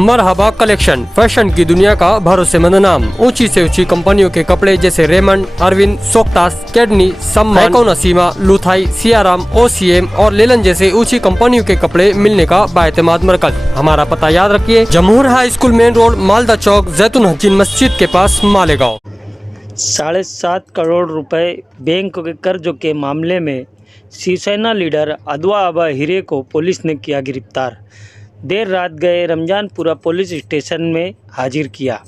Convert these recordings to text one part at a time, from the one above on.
मरहबा collection, fashion की दुनिया का भरोसेमंद नाम। ऊंची से ऊंची कंपनियों के कपड़े जैसे रेमंड, अरविंद, सोक्टास, कैडनी, सम्मान, नसीमा, लुथाई, सियाराम, ओसीएम और लेलन जैसे ऊंची कंपनियों के कपड़े मिलने का बाएतमाद मरकज। हमारा पता याद रखिए, जमहूर high school main road, Malda चौक, जैतून हजीन मस्जिद के पास, मालेगांव। 7.5 करोड़ रुपए बैंक के कर्ज के मामले में शिवसेना लीडर अदवा आबा हीरे को पुलिस ने किया गिरफ्तार। देर रात गए रमजानपुरा पुलिस स्टेशन में हाजिर किया।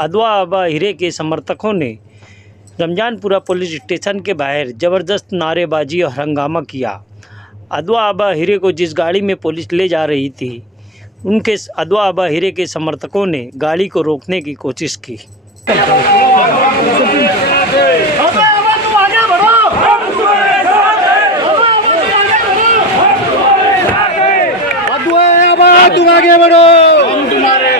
अदवा आबा हीरे के समर्थकों ने रमजानपुरा पुलिस स्टेशन के बाहर ज़बरदस्त नारेबाजी और हंगामा किया। अदवा आबा हीरे को जिस गाड़ी में पुलिस ले जा रही थी, उनके अदवा आबा हीरे के समर्थकों ने गाड़ी को रोकने की कोशिश की। तुम आगे बढ़ो, हम तुम्हारे